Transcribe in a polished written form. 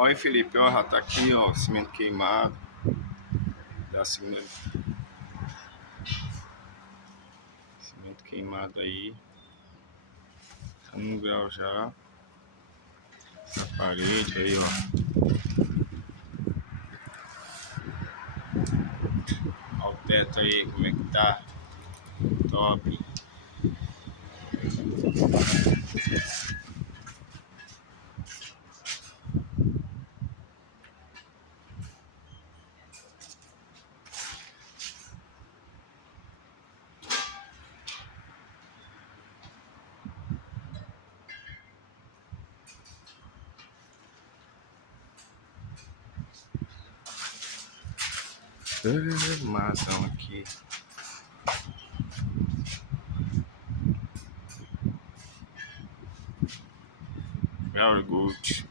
Olha, Felipe, ó, já tá aqui, ó, cimento queimado. Dá cimento queimado aí. Tá no grau já. Essa parede aí, ó. Olha o teto aí, como é que tá. Top. Matão aqui. Very good.